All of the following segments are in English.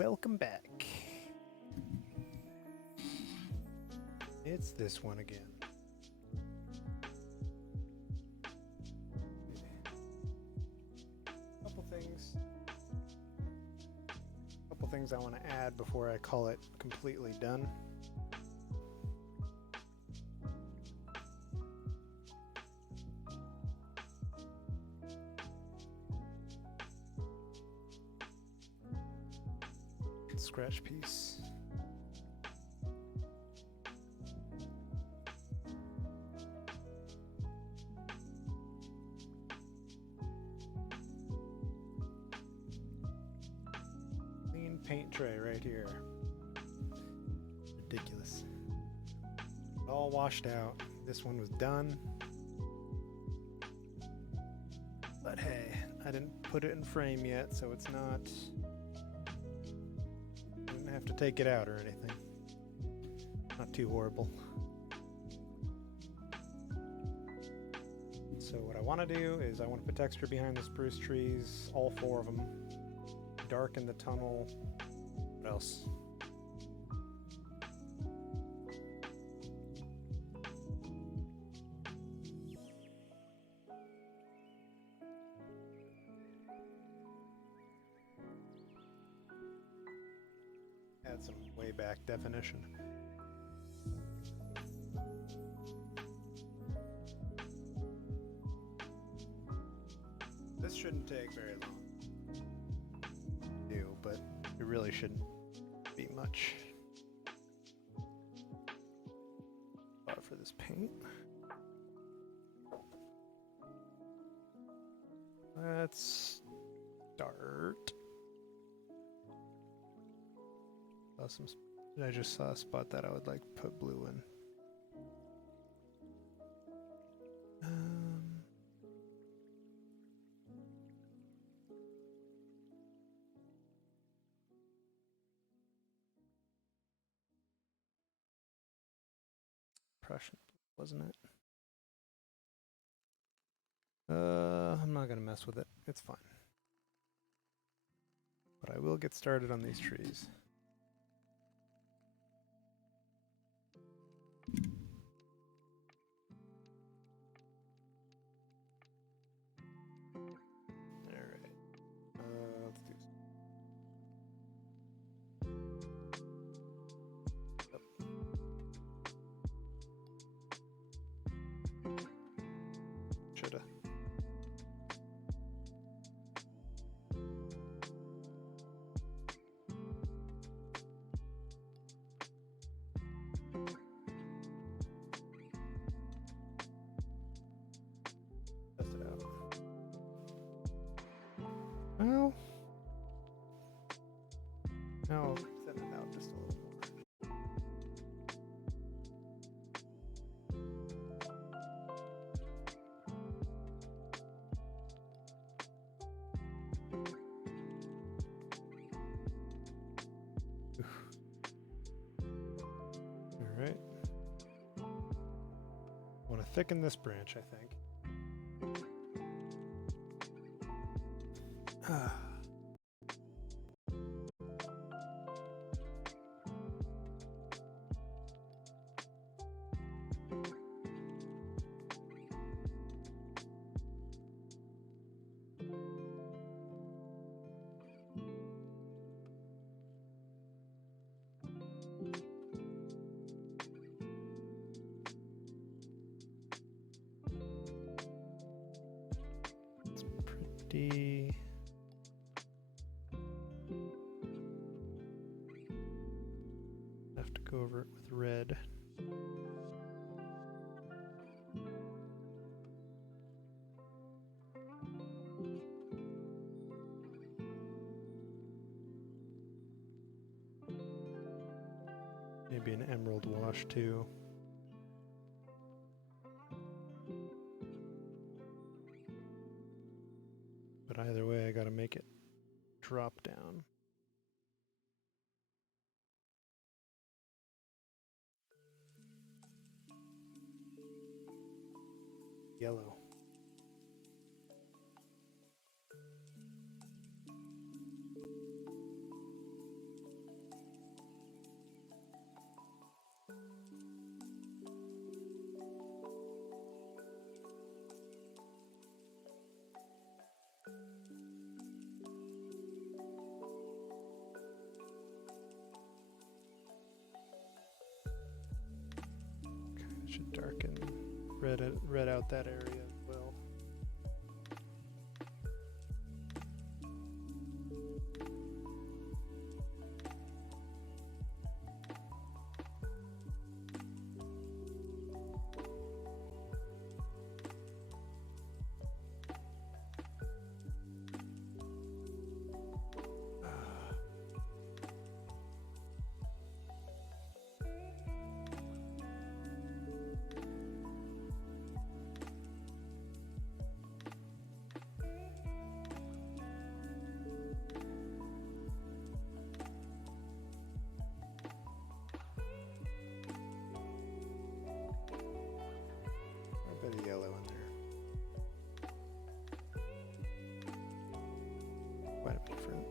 Welcome back. It's this one again. Couple things I want to add before I call it completely done. Scratch piece. Clean paint tray right here. Ridiculous. All washed out. This one was done. But hey, I didn't put it in frame yet, so it's not... have to take it out or anything. Not too horrible. So what I want to do is I want to put texture behind the spruce trees, all four of them. Darken the tunnel. What else? Add some way back definition. This shouldn't take very long to do, but it really shouldn't be much. For this paint. Let's start. I just saw a spot that I would like to put blue in. Prussian, wasn't it? I'm not gonna mess with it. It's fine. But I will get started on these trees. Well, I'll thin it out just a little more. All right. I want to thicken this branch, I think. It's pretty... have to go over it with red. Maybe an emerald wash too. But either way, I gotta make it drop down. Yellow. should darken, red out that area as well. A bit of yellow in there. Quite a bit different.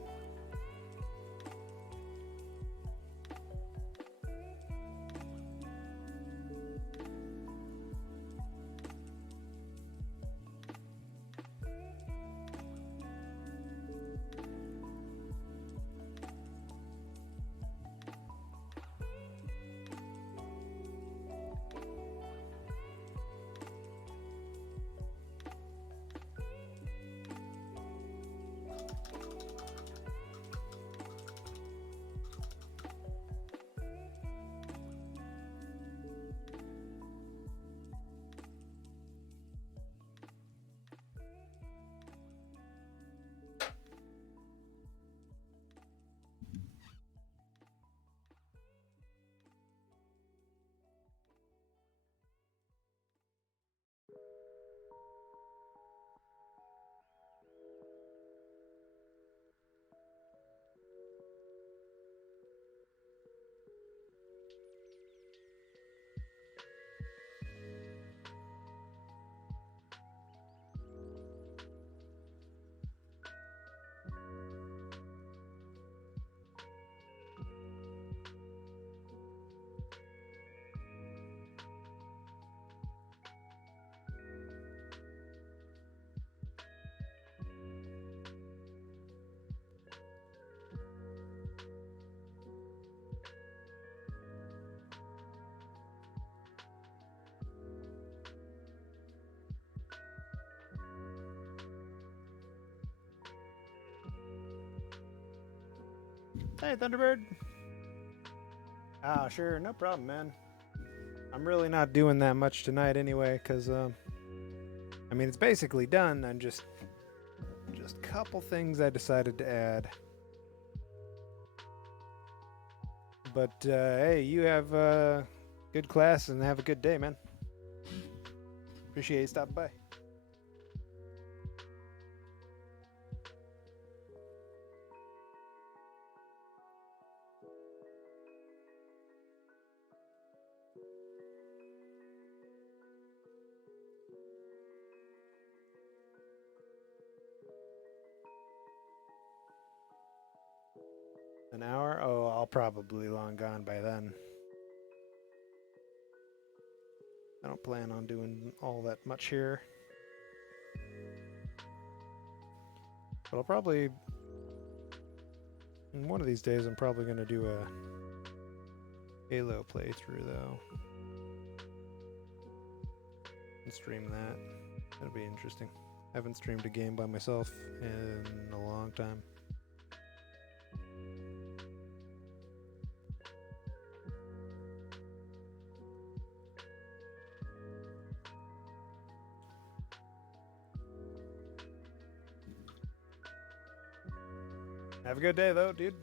Hey, Thunderbird. Ah, sure, no problem, man. I'm really not doing that much tonight anyway, because, I mean, it's basically done. I'm just a couple things I decided to add. But, hey, you have a good class and have a good day, man. Appreciate you stopping by. An hour? Oh, I'll probably long gone by then. I don't plan on doing all that much here. But I'll probably... in one of these days, I'm probably going to do a Halo playthrough, though. And stream that. That'll be interesting. I haven't streamed a game by myself in a long time. Have a good day, though, dude.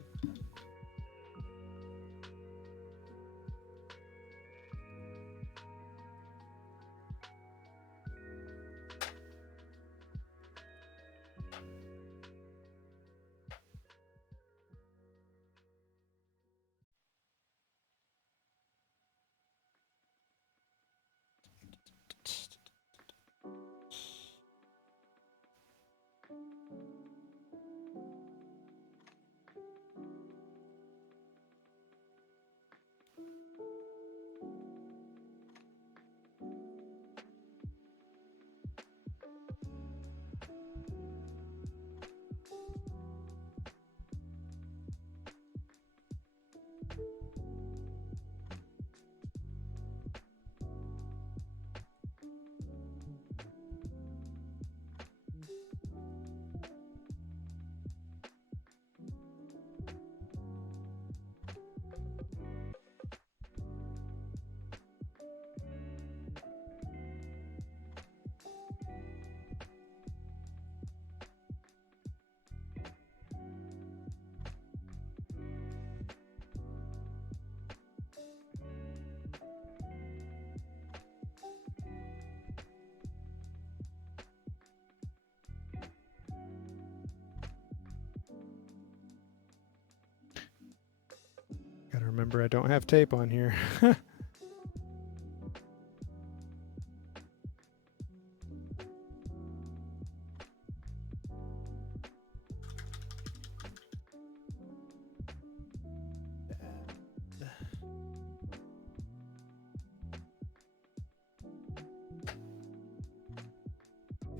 remember I don't have tape on here.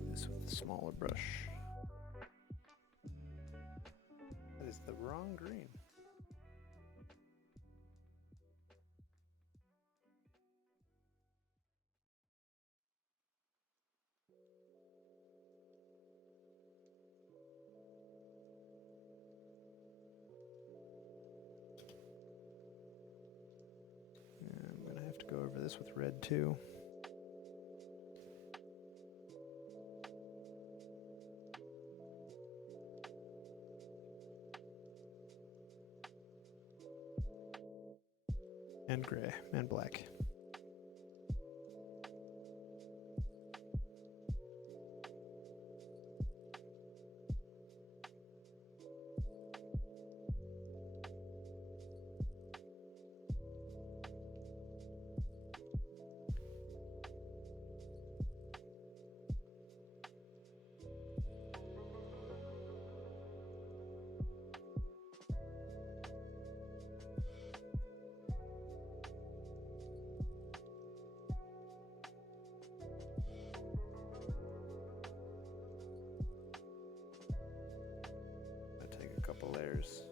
This with a smaller brush. That is the wrong green. I'm gonna have to go over this with red too. And gray and black. Couple layers.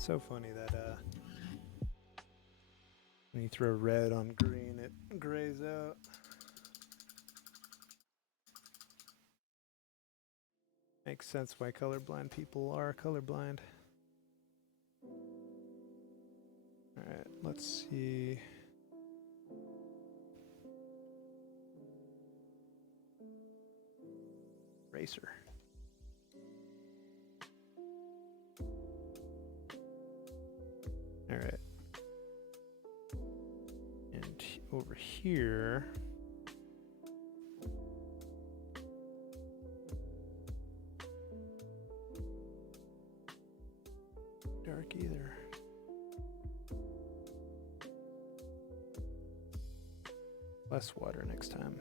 So funny that when you throw red on green, it grays out. Makes sense why colorblind people are colorblind. All right, let's see. Eraser. All right. And over here, dark either. Less water next time.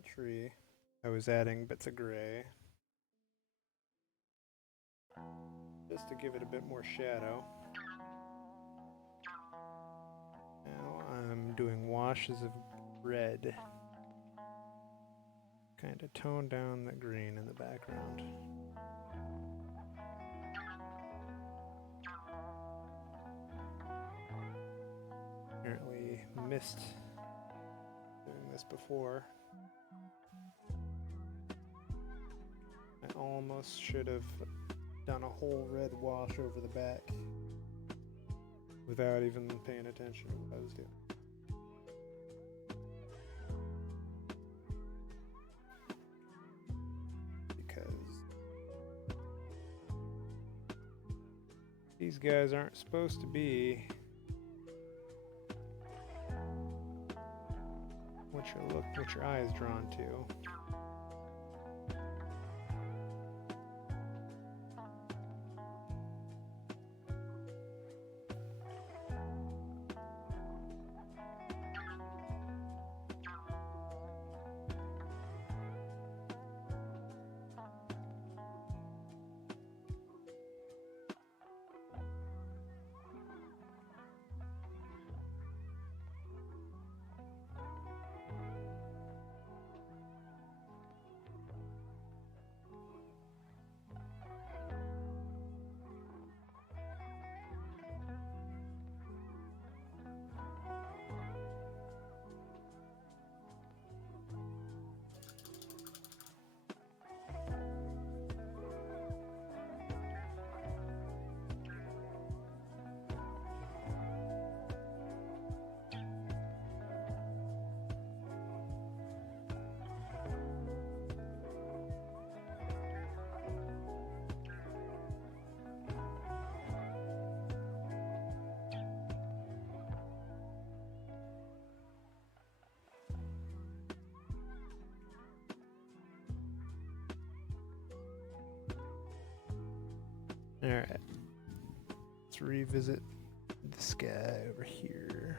that tree, I was adding bits of gray just to give it a bit more shadow. Now I'm doing washes of red, kind of tone down the green in the background. Apparently missed doing this before. I almost should have done a whole red wash over the back without even paying attention to what I was doing. Because these guys aren't supposed to be what your eye is drawn to. Alright, let's revisit this guy over here.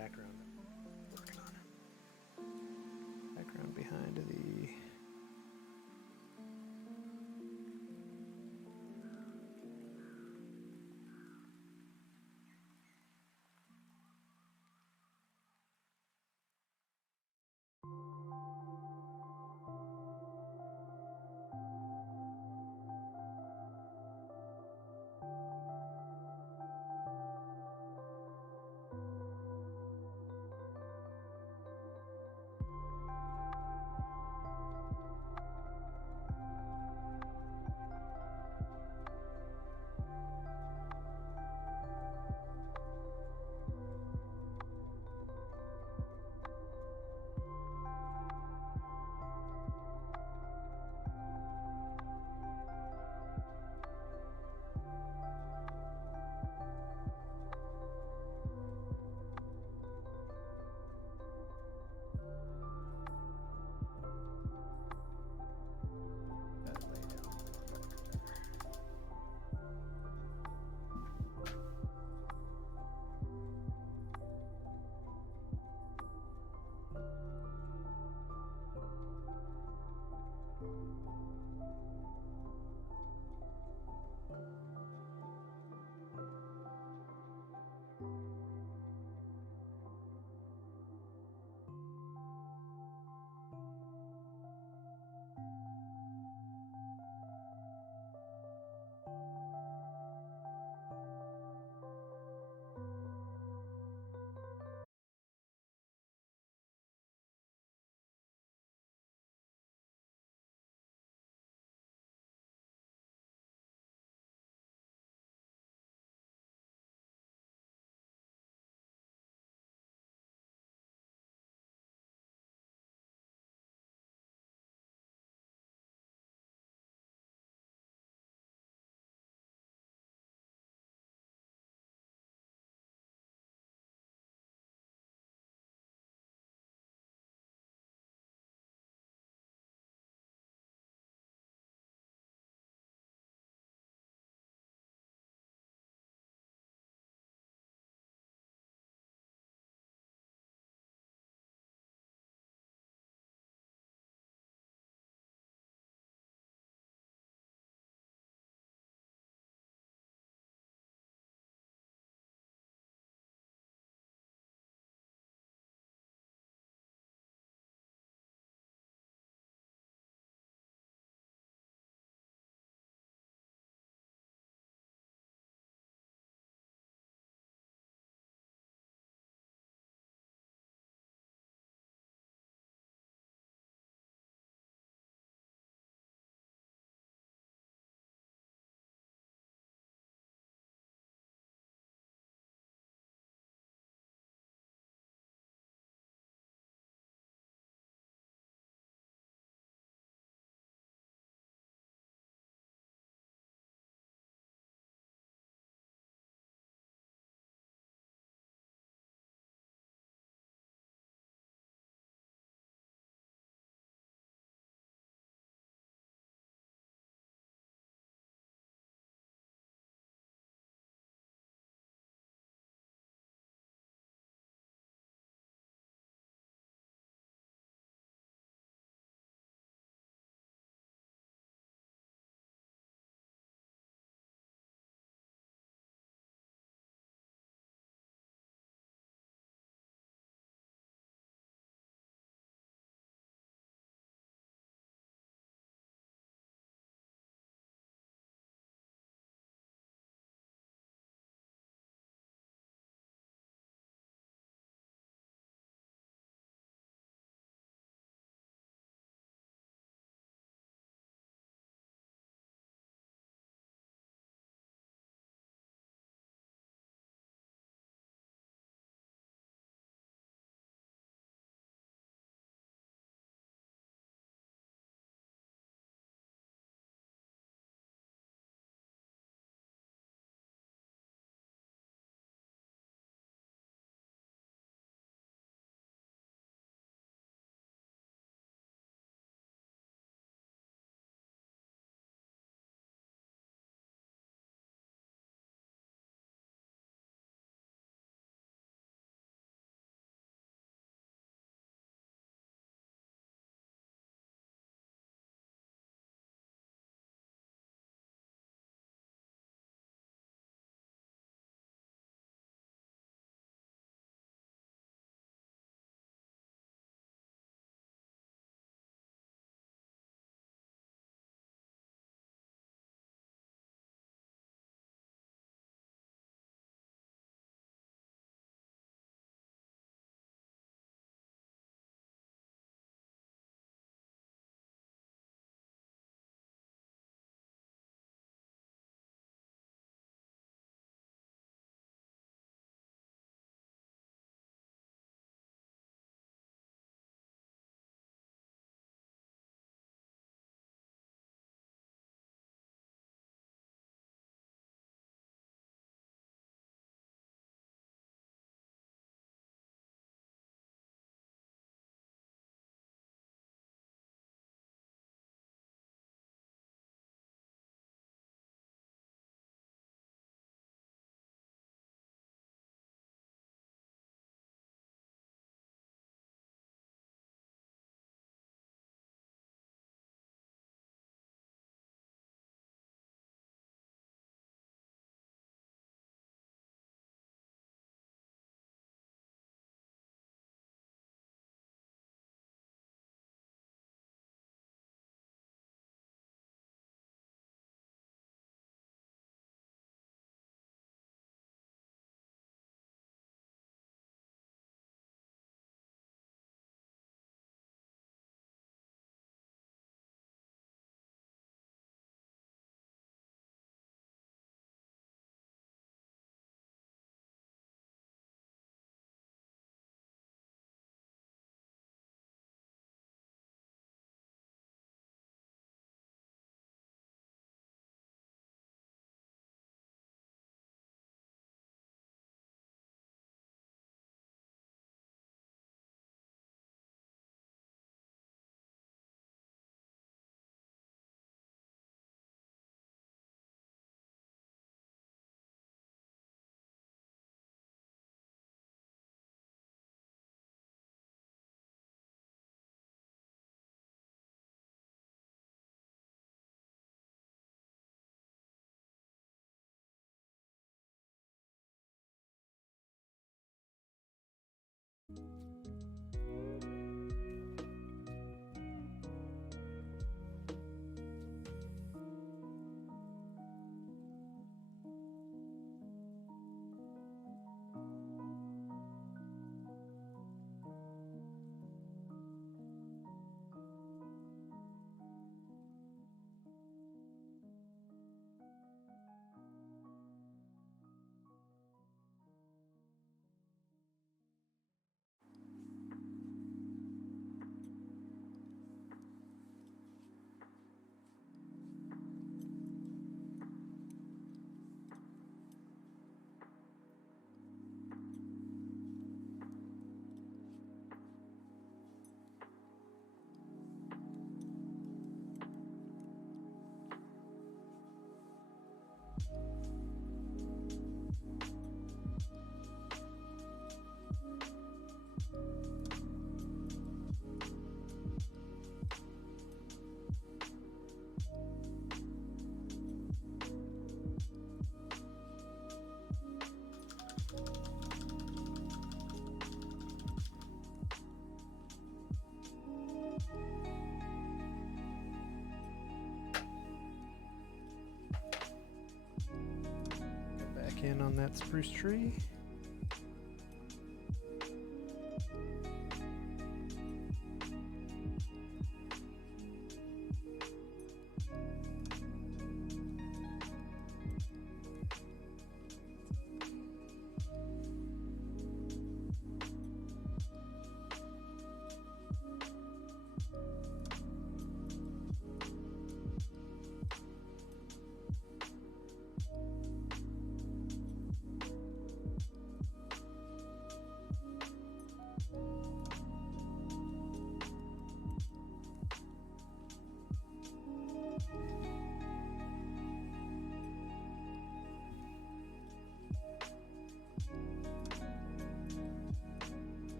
background I'm working on. Background behind the... on that spruce tree.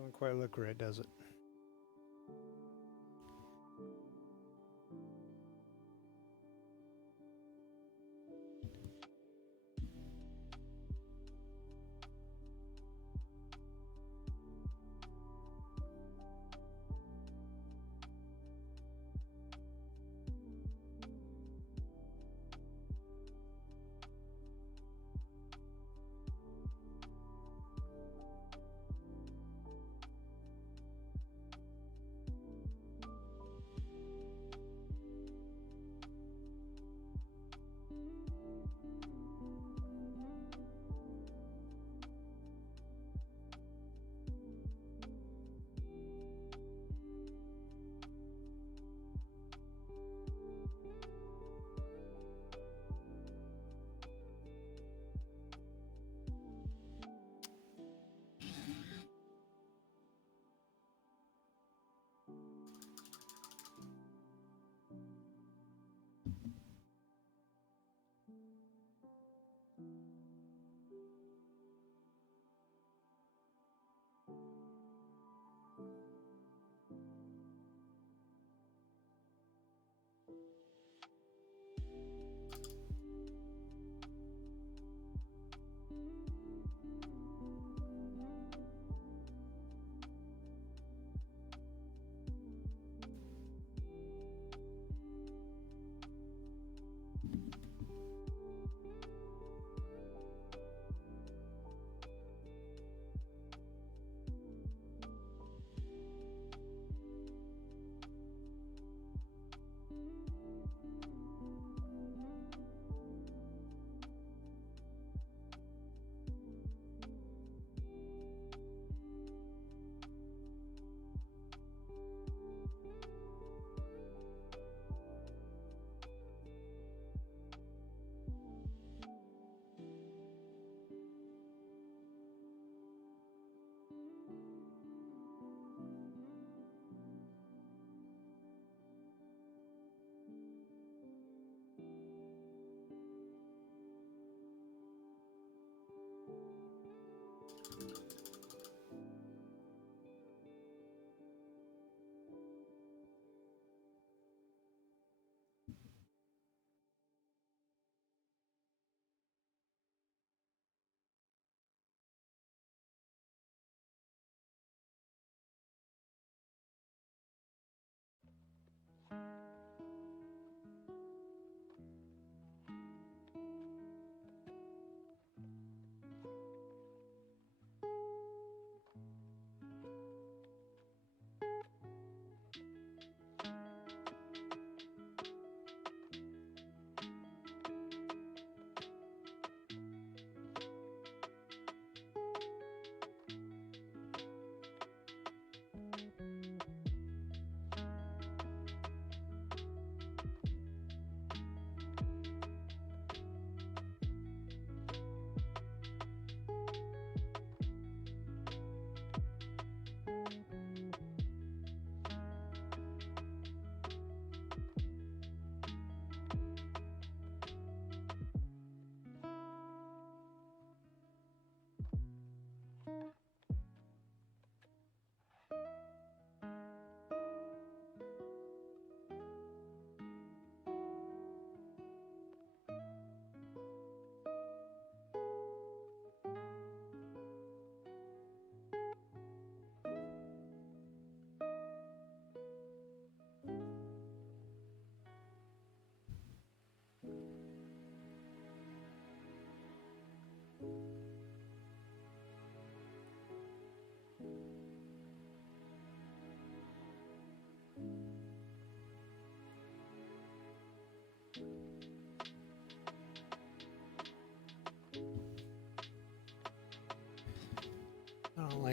Doesn't quite look right, does it?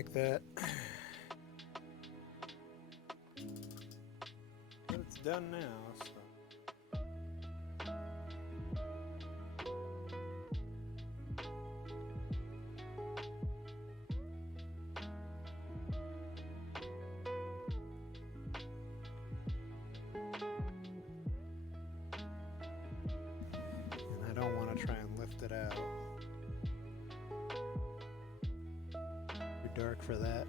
like that. But it's done now, so. And I don't want to try and lift it out. Too dark for that.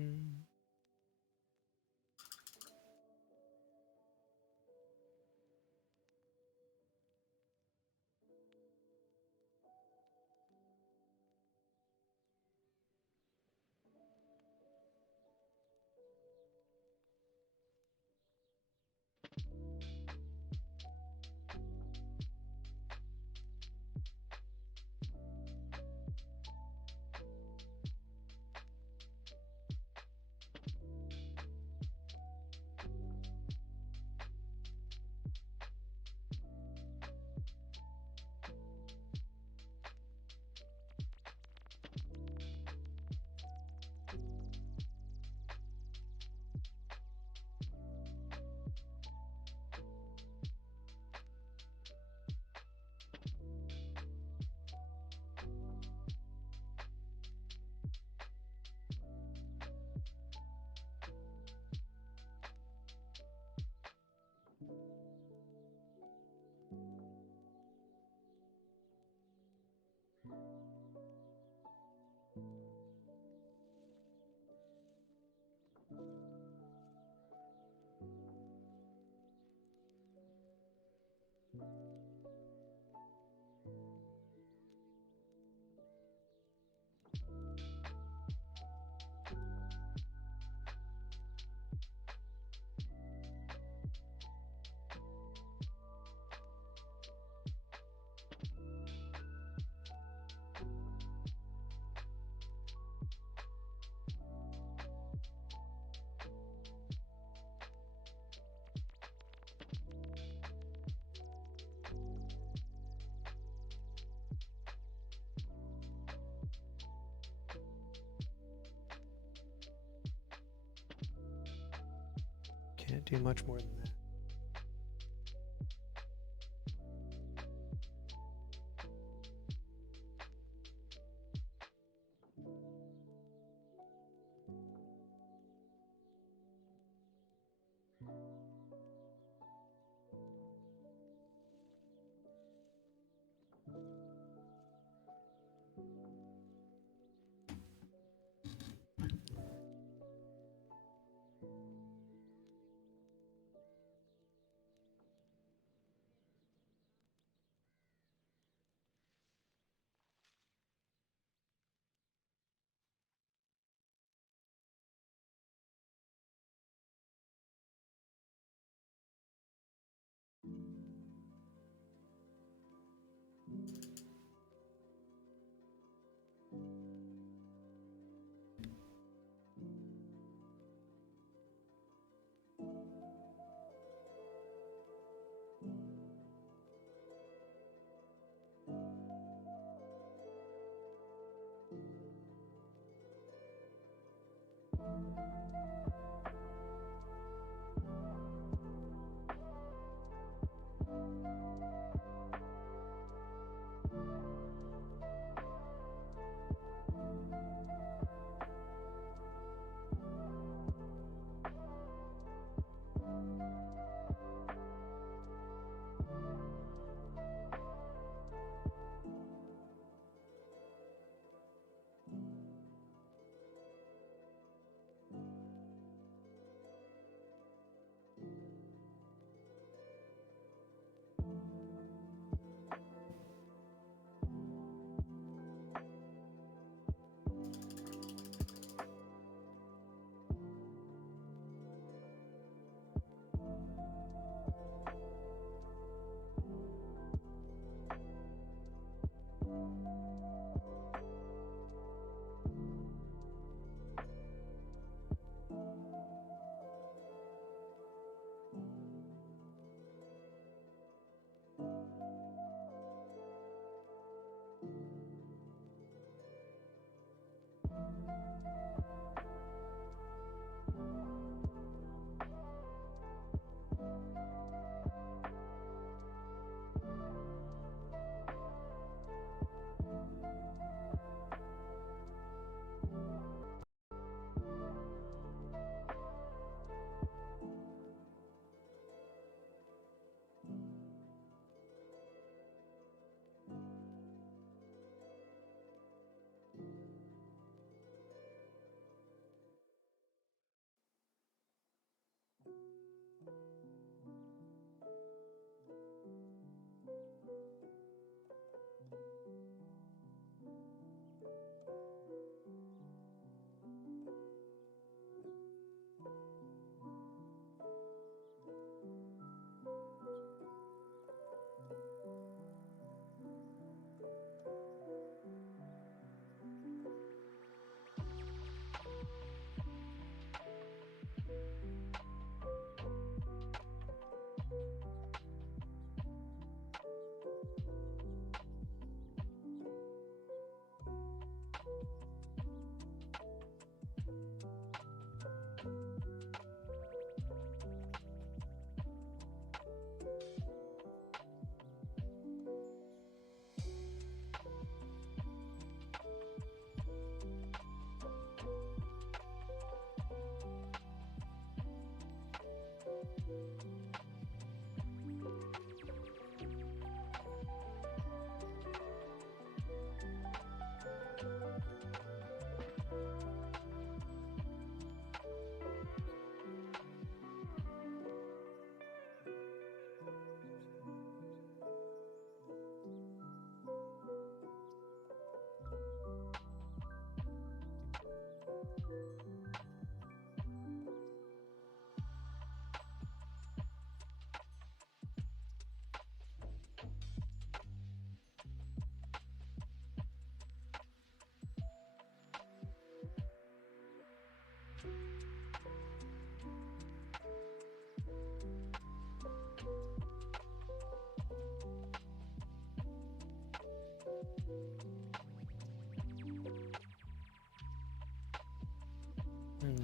Mm. Can't do much more than that.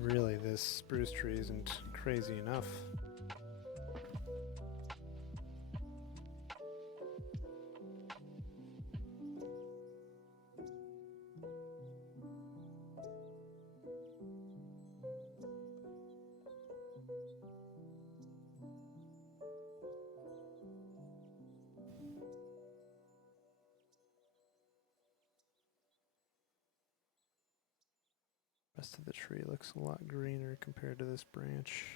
Really, this spruce tree isn't crazy enough. Rest of the tree looks a lot greener compared to this branch.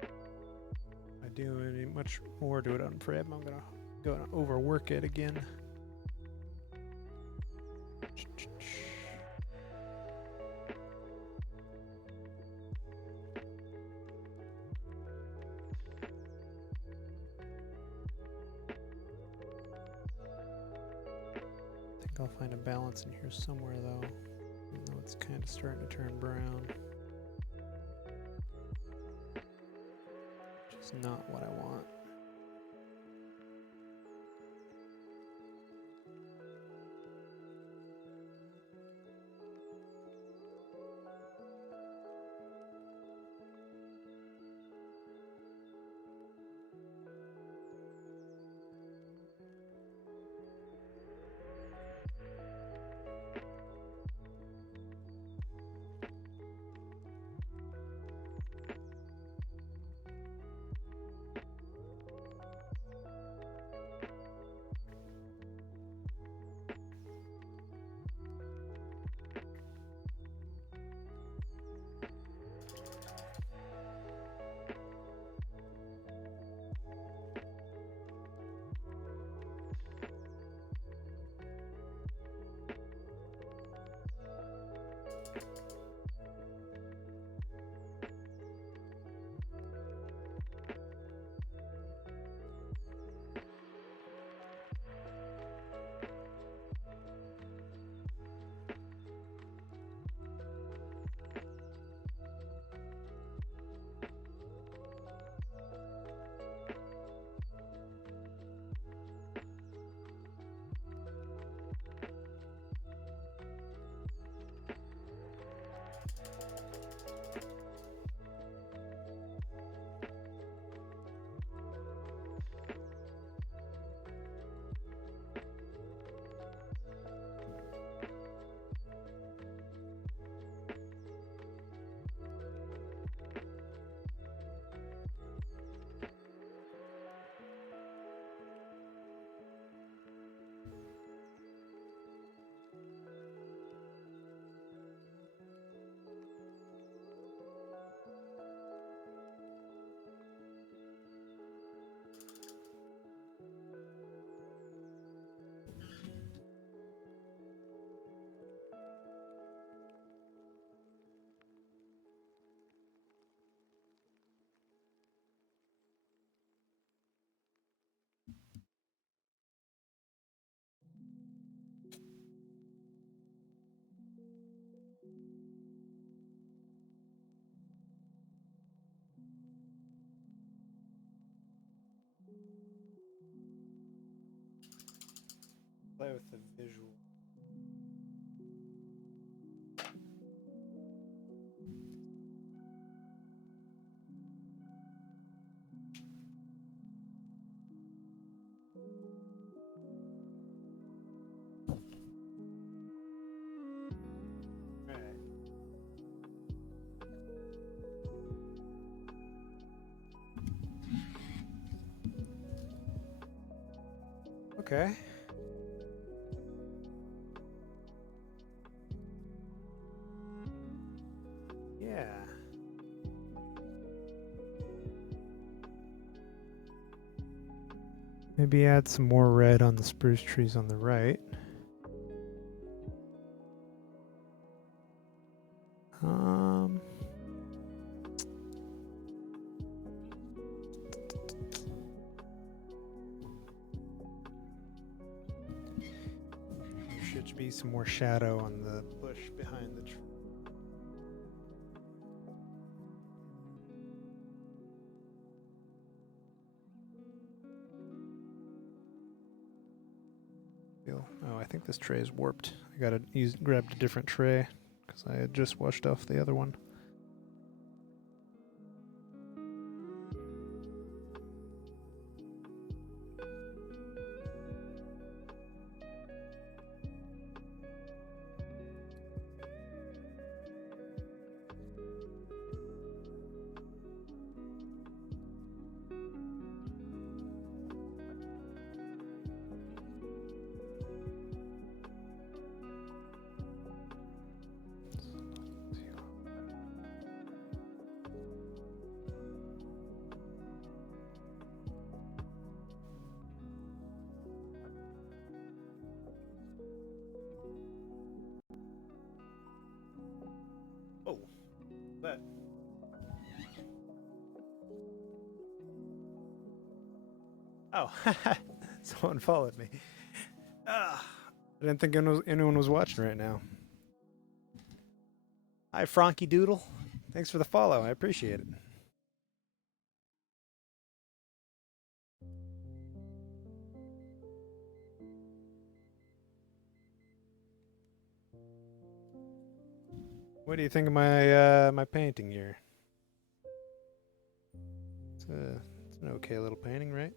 If I do any much more to it on prep, I'm gonna overwork it again. I'll find a balance in here somewhere though, even though it's kind of starting to turn brown. Which is not what I want. Play with the visual. Okay. Yeah. Maybe add some more red on the spruce trees on the right. Um. There should be some more shadow on the bush behind the tree. Oh, I think this tray is warped. I gotta grabbed a different tray because I had just washed off the other one. Oh, that. Oh, someone followed me. I didn't think anyone was watching right now. Hi, Frankie Doodle. Thanks for the follow. I appreciate it. What do you think of my my painting here? It's an okay little painting, right?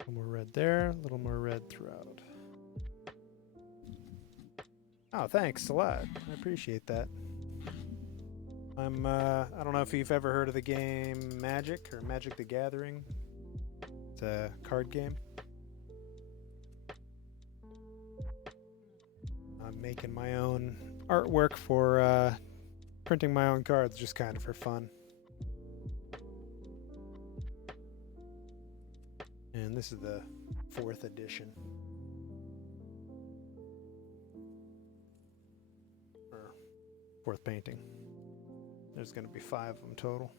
A little more red there, a little more red throughout. Oh, thanks a lot. I appreciate that. I don't know if you've ever heard of the game Magic or Magic the Gathering. It's a card game. I'm making my own artwork for printing my own cards just kind of for fun. And this is the 4th edition. Or 4th painting. There's going to be 5 of them total.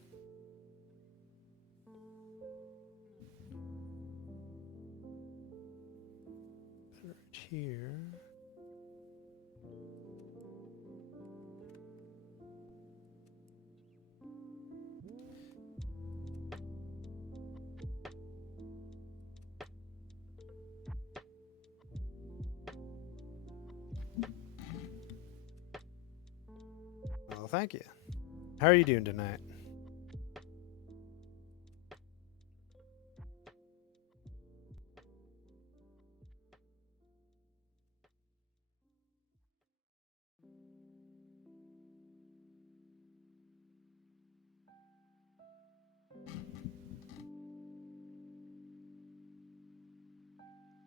Right here. Well, thank you. How are you doing tonight?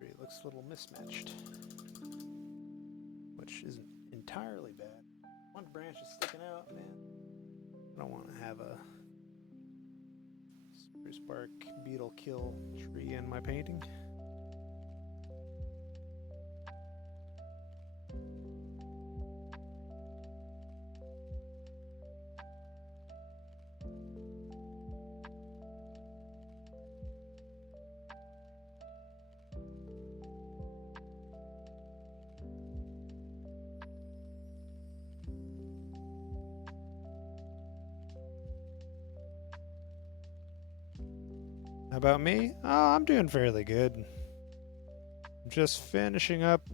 It looks a little mismatched, which isn't entirely bad. One branch is sticking out, man. I don't want to have a spruce bark beetle kill tree in my painting. About me? Oh, I'm doing fairly good. Just finishing up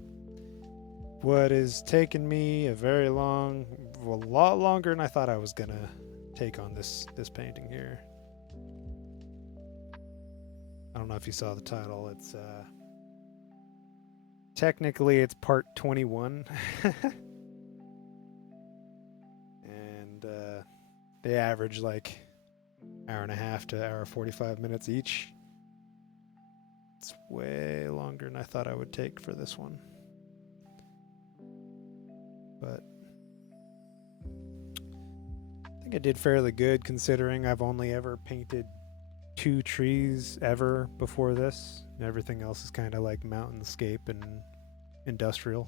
what is taking me a lot longer than I thought I was gonna take on this painting here. I don't know if you saw the title. It's technically it's part 21, and they average like hour and a half to hour 45 minutes each. It's way longer than I thought I would take for this one. But I think I did fairly good considering I've only ever painted 2 trees ever before this. And everything else is kind of like mountainscape and industrial.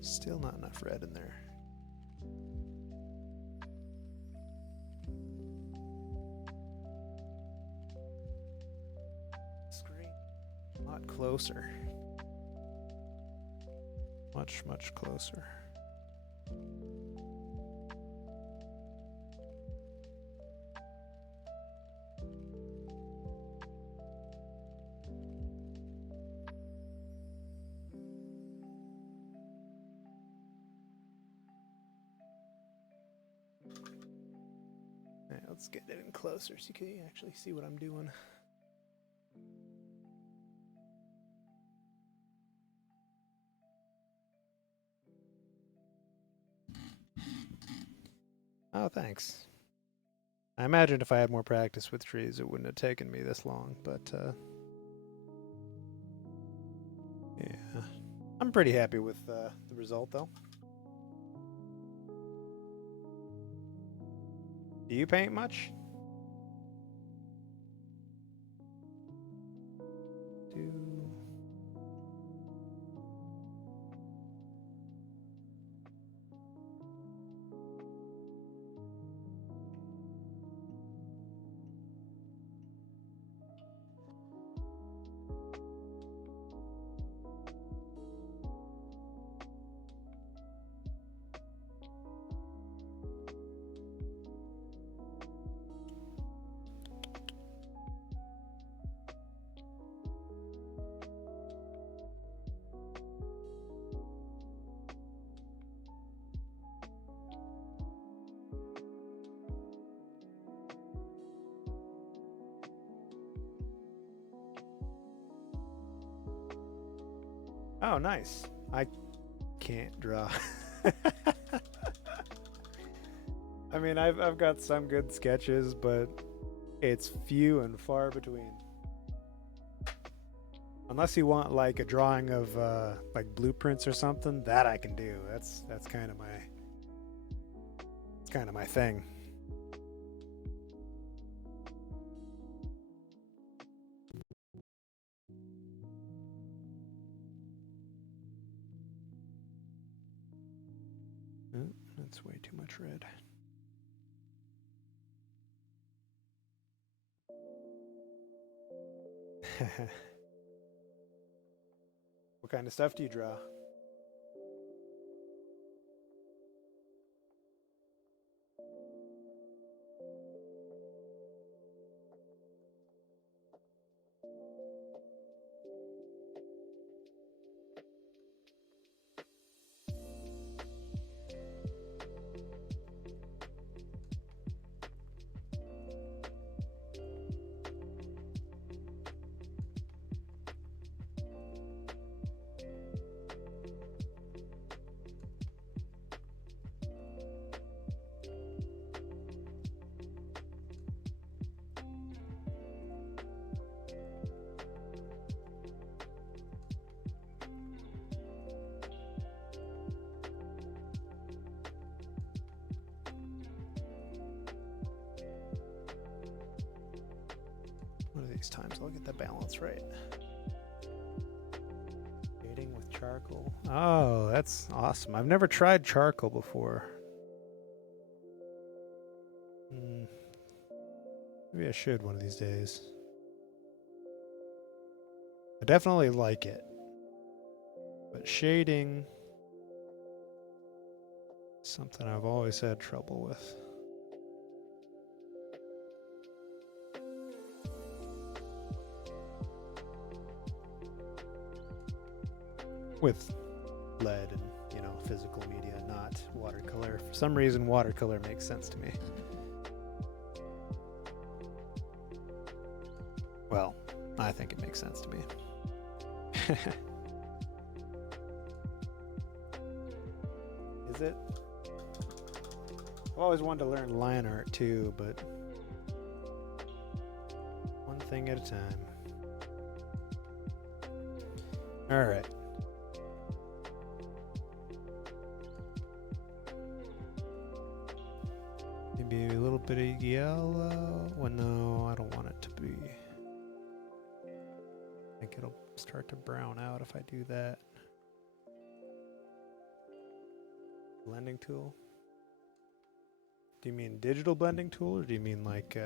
Still not enough red in there. Screen a lot closer. Much closer. Alright, let's get it in closer so you can actually see what I'm doing. Oh, thanks. I imagined if I had more practice with trees, it wouldn't have taken me this long, but yeah. I'm pretty happy with the result, though. Do you paint much? Oh, nice. I can't draw. I mean, I've got some good sketches, but it's few and far between. Unless you want like a drawing of like blueprints or something, that I can do. That's kind of my thing. Oh, that's way too much red. What kind of stuff do you draw? One of these times I'll get the balance right. Shading with charcoal. Oh, that's awesome. I've never tried charcoal before. Maybe I should one of these days. I definitely like it. But shading Something I've always had trouble with. With lead and, you know, physical media, not watercolor. For some reason, watercolor makes sense to me. Well, I think it makes sense to me. Is it? I've always wanted to learn line art too, but one thing at a time. All right. Maybe a little bit of yellow. Well, no, I don't want it to be. I think it'll start to brown out if I do that. Blending tool? Do you mean digital blending tool, or do you mean like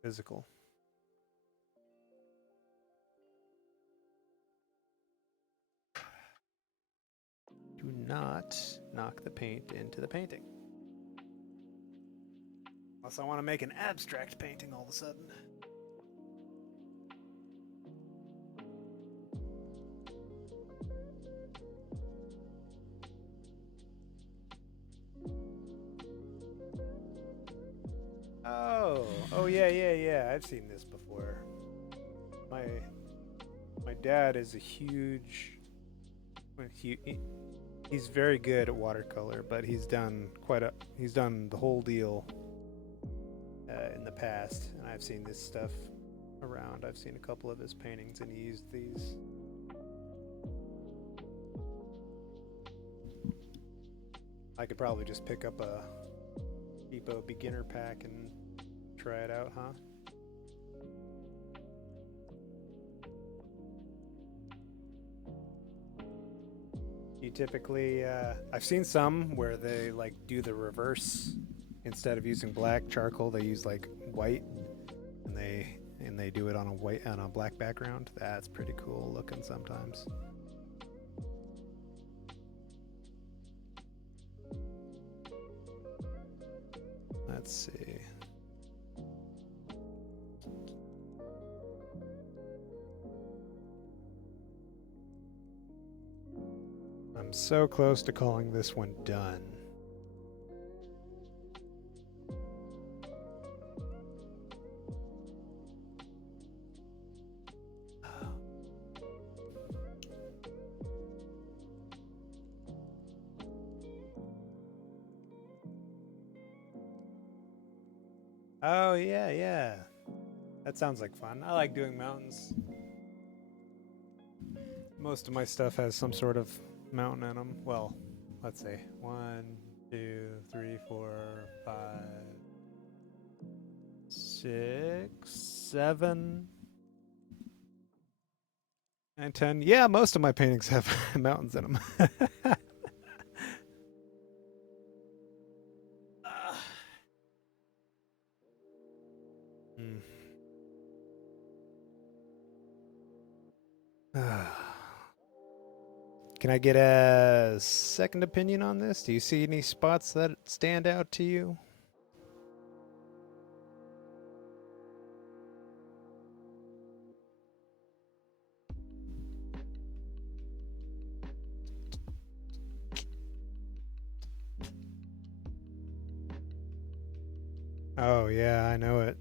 physical? Do not knock the paint into the painting. Unless I want to make an abstract painting all of a sudden. Oh yeah. I've seen this before. My dad is a huge. He's very good at watercolor, but he's done the whole deal in the past, and I've seen this stuff around. I've seen a couple of his paintings, and he used these. I could probably just pick up a Depot beginner pack and try it out, huh? You typically, I've seen some where they like do the reverse. Instead of using black charcoal, they use like white, and they do it on a black background. That's pretty cool looking sometimes. Let's see. I'm so close to calling this one done. Oh, yeah. That sounds like fun. I like doing mountains. Most of my stuff has some sort of mountain in them. Well, let's say 1, 2, 3, 4, 5, 6, 7, and 10. Yeah, most of my paintings have mountains in them. Can I get a second opinion on this? Do you see any spots that stand out to you? Oh yeah, I know it.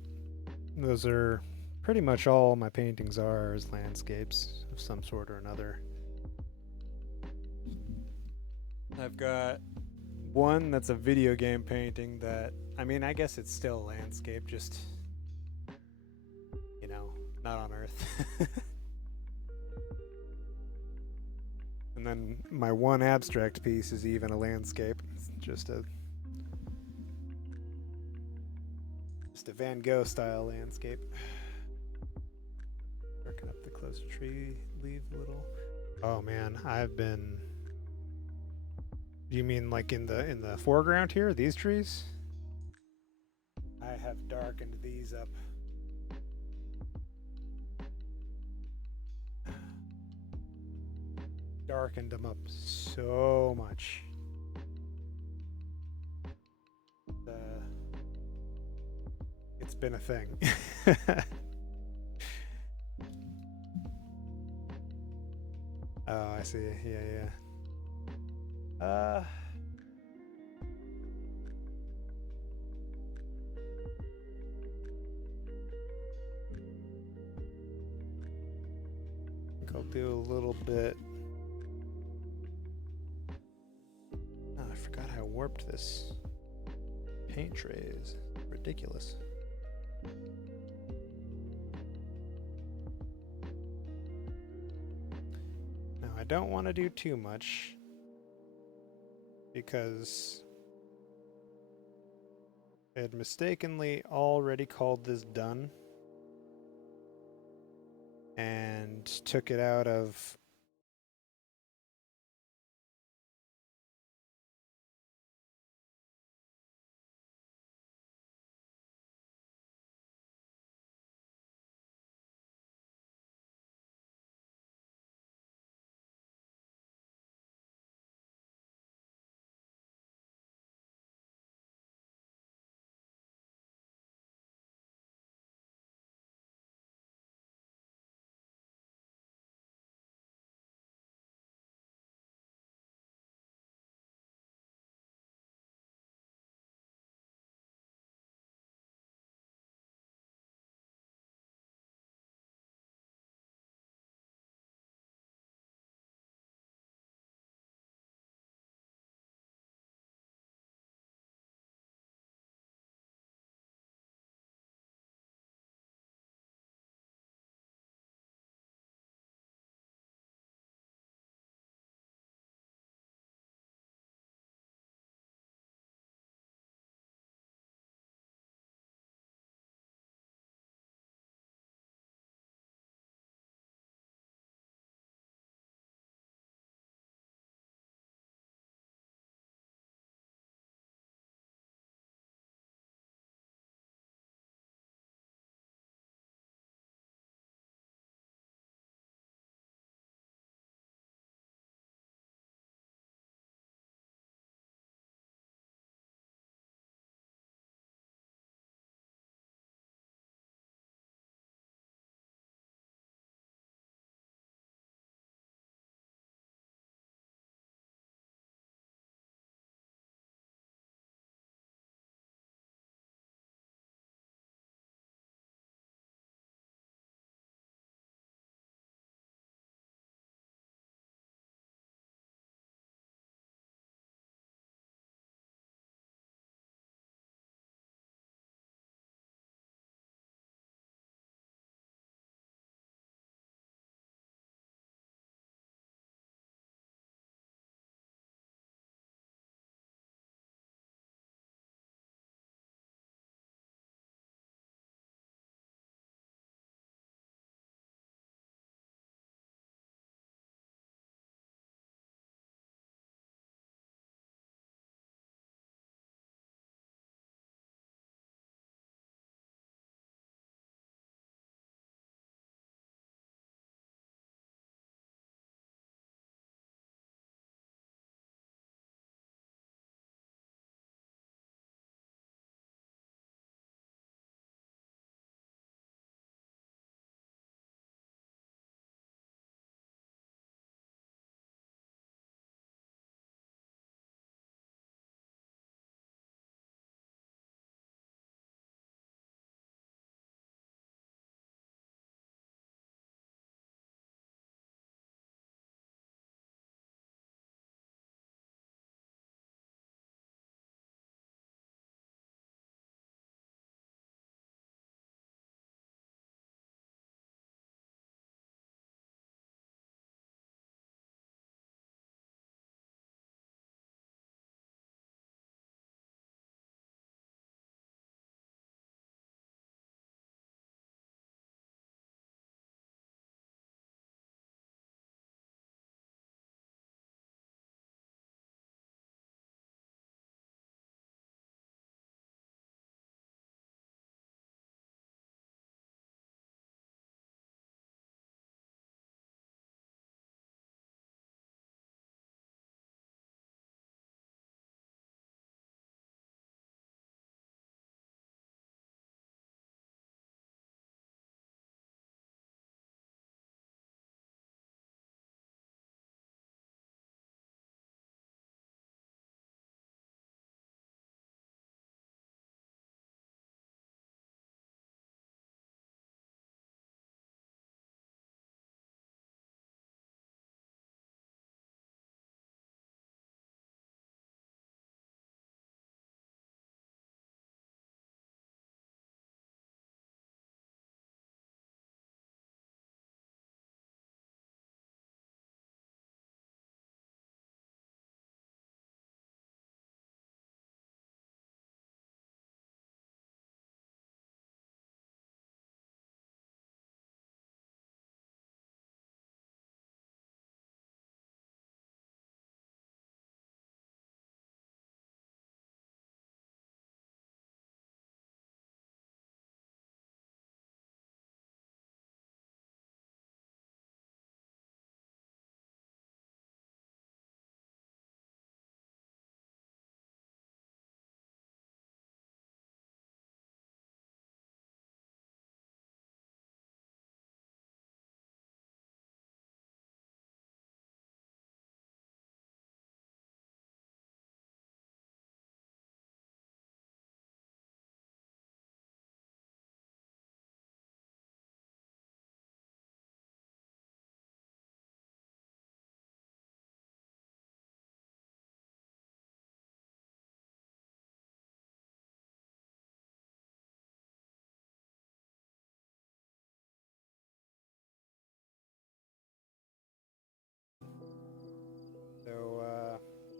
Those are pretty much all my paintings are, is landscapes of some sort or another. I've got one that's a video game painting that, I mean, I guess it's still a landscape, just, you know, not on Earth. And then my one abstract piece is even a landscape. It's just a Van Gogh style landscape. Darken up the closer tree leaf a little. Oh man, I've been. You mean like in the foreground here, these trees? I have darkened these up. Darkened them up so much. been a thing. Oh, I see. Yeah, yeah. I think I'll do a little bit. Oh, I forgot how warped this paint tray is. Ridiculous. Now, I don't want to do too much because I had mistakenly already called this done and took it out of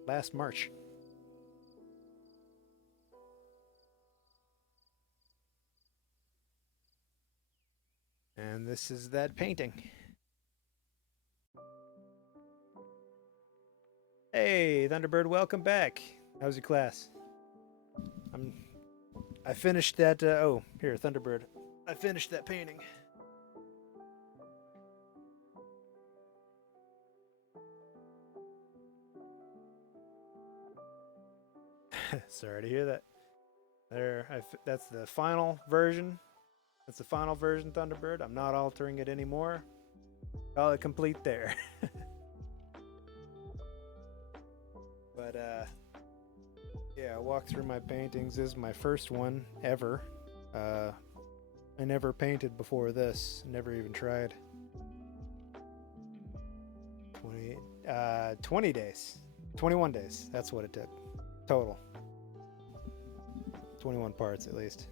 last March. And this is that painting. Hey, Thunderbird, welcome back. How's your class? I finished that. Oh, here, Thunderbird. I finished that painting. Sorry to hear that. That's the final version. That's the final version, Thunderbird. I'm not altering it anymore. Call it complete there. But yeah, I walked through my paintings. This is my first one ever. I never painted before this. Never even tried. 20 days. 21 days. That's what it took. Total. 21 parts at least.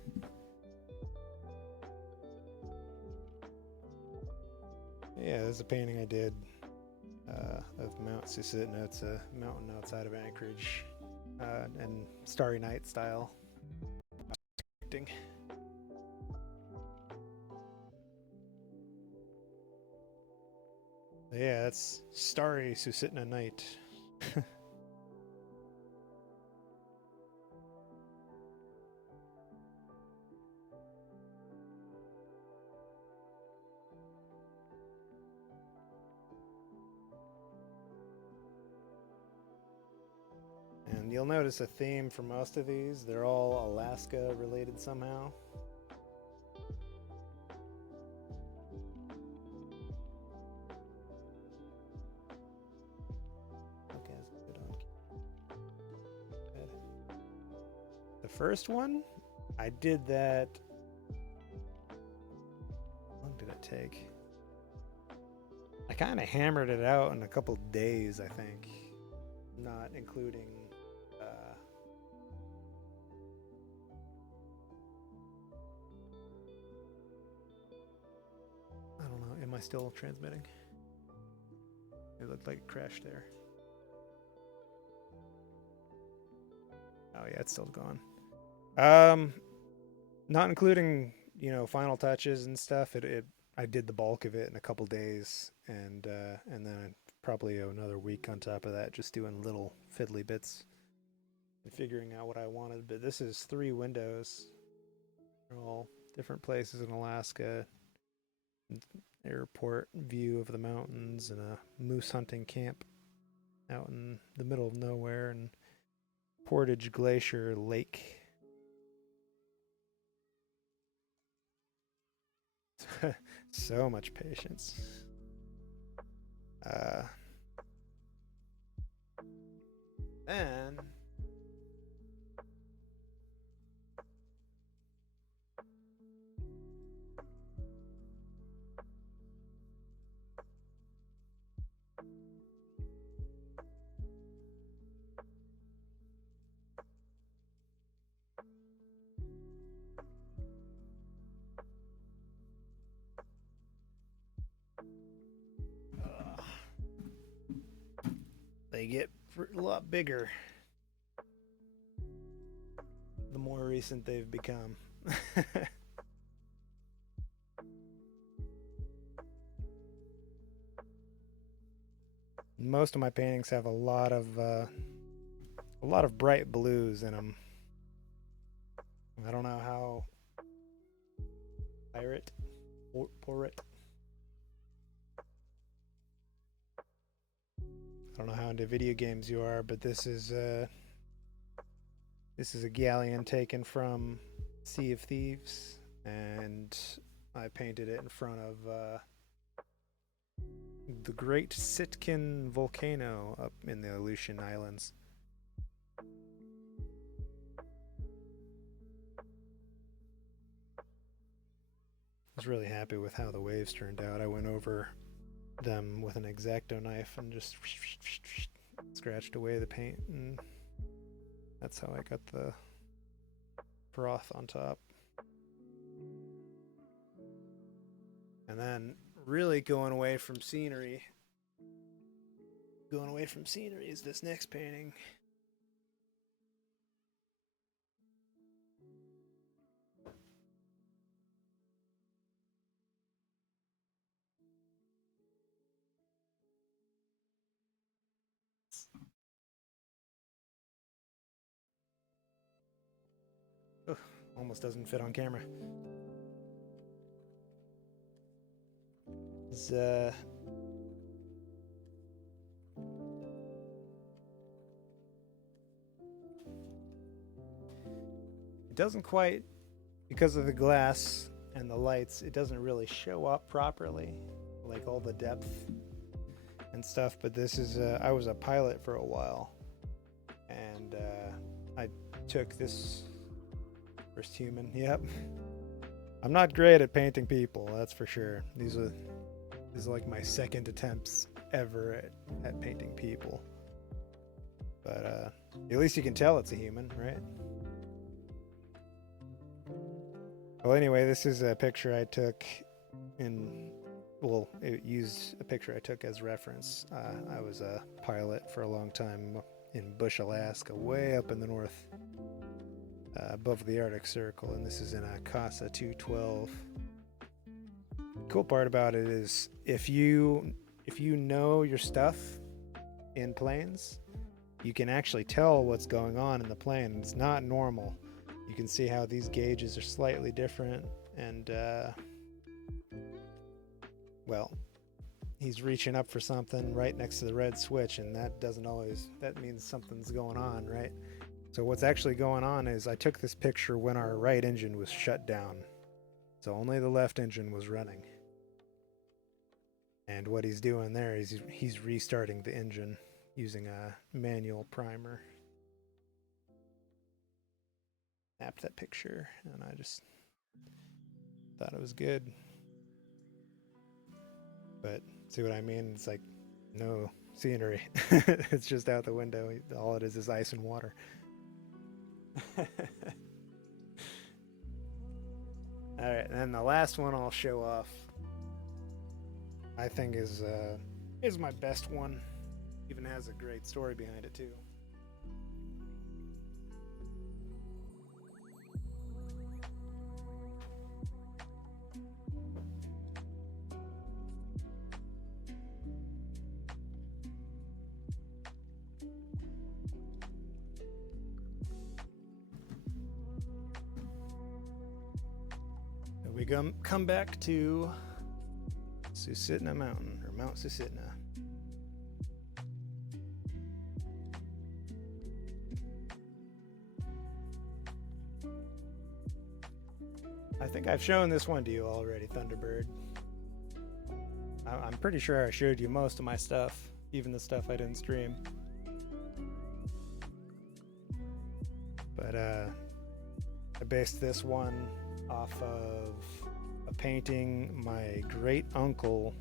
Yeah, this is a painting I did of Mount Susitna. It's a mountain outside of Anchorage, and Starry Night style. Yeah, that's Starry Susitna Night. And you'll notice a theme for most of these. They're all Alaska related somehow. Okay, that's good on. Good. The first one, I did that. How long did it take? I kind of hammered it out in a couple days, I think. Not including I don't know. Am I still transmitting? It looked like it crashed there. Oh yeah, it's still gone. Not including, final touches and stuff. I did the bulk of it in a couple days, and then probably another week on top of that, just doing little fiddly bits and figuring out what I wanted. But this is 3 windows. They're all different places in Alaska. Airport view of the mountains and a moose hunting camp out in the middle of nowhere, and Portage Glacier Lake. So much patience. Then they get a lot bigger the more recent they've become. Most of my paintings have a lot of bright blues in them. I don't know how Porret. I don't know how into video games you are, but this is a galleon taken from Sea of Thieves, and I painted it in front of the Great Sitkin volcano up in the Aleutian Islands. I was really happy with how the waves turned out. I went over them with an X-Acto knife and just scratched away the paint, and that's how I got the froth on top. And then really going away from scenery, going away from scenery is this next painting. Ugh, almost doesn't fit on camera. It's, it doesn't quite, because of the glass and the lights, it doesn't really show up properly, like all the depth and stuff. But this is, I was a pilot for a while, and I took this first human. Yep. I'm not great at painting people, that's for sure. These are like my second attempts ever at painting people. But at least you can tell it's a human, right? Well, anyway, this is a picture I took it used a picture I took as reference. I was a pilot for a long time in Bush, Alaska, way up in the north, above the Arctic Circle, and this is in a Casa 212. Cool part about it is if you know your stuff in planes, you can actually tell what's going on in the plane. It's not normal. You can see how these gauges are slightly different, and well, he's reaching up for something right next to the red switch, and that means something's going on, right? So what's actually going on is I took this picture when our right engine was shut down, so only the left engine was running. And what he's doing there is he's restarting the engine using a manual primer. Snapped that picture, and I just thought it was good. But see what I mean? It's like no scenery. It's just out the window. All it is ice and water. Alright, and then the last one I'll show off, I think is my best one. Even has a great story behind it too. We come back to Susitna Mountain, or Mount Susitna. I think I've shown this one to you already, Thunderbird. I'm pretty sure I showed you most of my stuff, even the stuff I didn't stream. But I based this one off of a painting my great uncle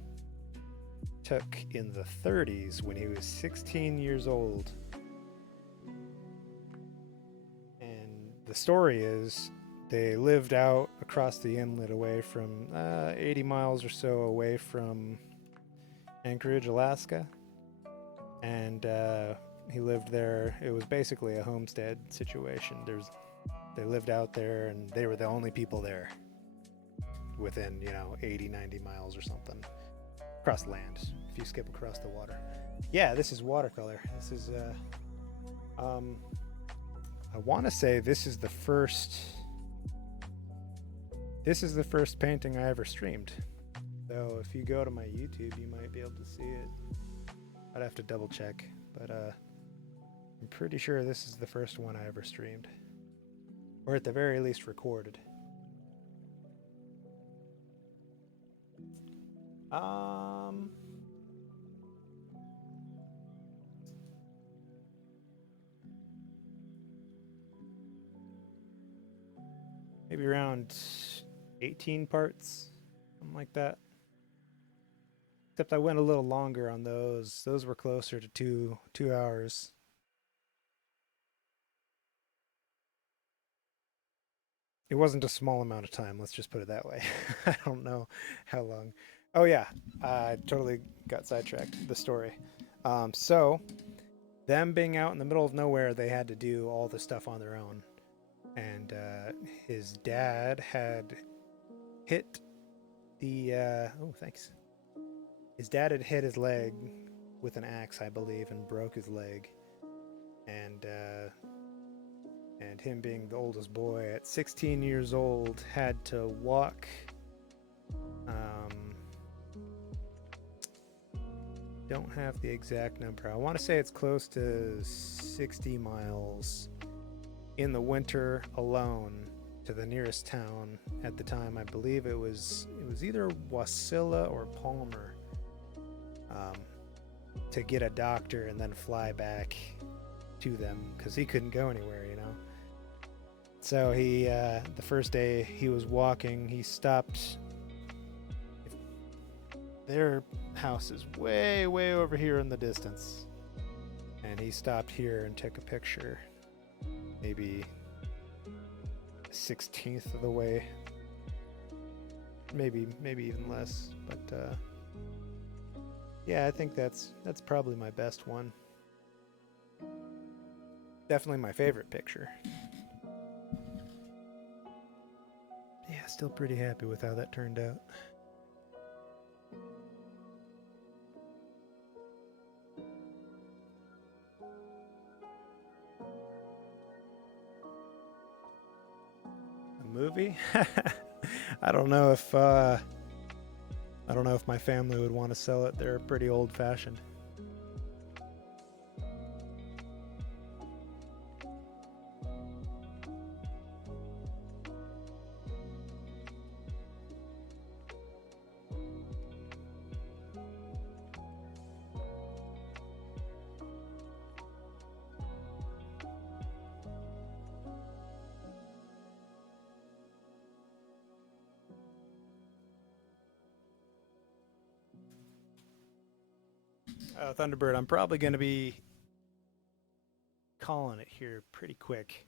took in the 30s when he was 16 years old. And the story is they lived out across the inlet away from 80 miles or so away from Anchorage, Alaska. And he lived there. It was basically a homestead situation. They lived out there, and they were the only people there within, 80, 90 miles or something. Across land, if you skip across the water. Yeah, this is watercolor. This is, I want to say this is the first painting I ever streamed. So if you go to my YouTube, you might be able to see it. I'd have to double check, but I'm pretty sure this is the first one I ever streamed. Or at the very least recorded. Maybe around 18 parts, something like that. Except I went a little longer on those. Those were closer to two hours. It wasn't a small amount of time, let's just put it that way. I don't know how long. Oh yeah, I totally got sidetracked. The story. So them being out in the middle of nowhere, they had to do all the stuff on their own. And his dad had hit the oh, thanks. His dad had hit his leg with an axe, I believe, and broke his leg. And him being the oldest boy at 16 years old had to walk. Don't have the exact number. I want to say it's close to 60 miles in the winter alone to the nearest town. At the time, I believe it was either Wasilla or Palmer, to get a doctor and then fly back to them because he couldn't go anywhere, you know. So he, the first day he was walking, he stopped. Their house is way, way over here in the distance, and he stopped here and took a picture. Maybe 1/16 of the way, maybe even less. But yeah, I think that's probably my best one. Definitely my favorite picture. Yeah, still pretty happy with how that turned out. A movie? I don't know if my family would want to sell it. They're pretty old-fashioned. Thunderbird, I'm probably going to be calling it here pretty quick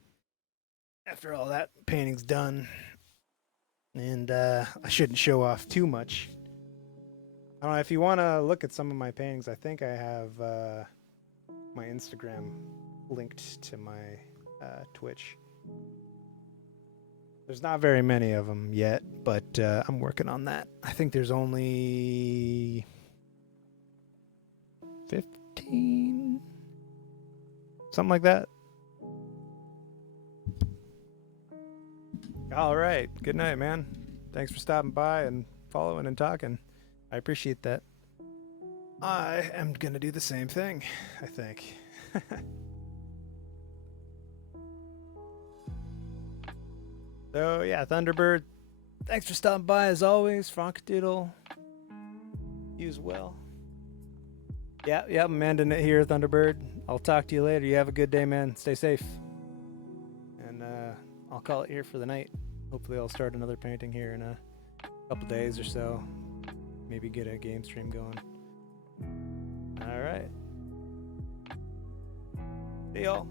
after all that painting's done. And I shouldn't show off too much. I don't know if you want to look at some of my paintings. I think I have my Instagram linked to my Twitch. There's not very many of them yet, but I'm working on that. I think there's only 15, something like that. All right. Good night, man. Thanks for stopping by and following and talking. I appreciate that. I am going to do the same thing, I think. So, yeah, Thunderbird, thanks for stopping by as always. Frankadoodle, you as well. Yeah, I'm ending it here, Thunderbird. I'll talk to you later. You have a good day, man. Stay safe. And I'll call it here for the night. Hopefully I'll start another painting here in a couple days or so. Maybe get a game stream going. All right. See y'all.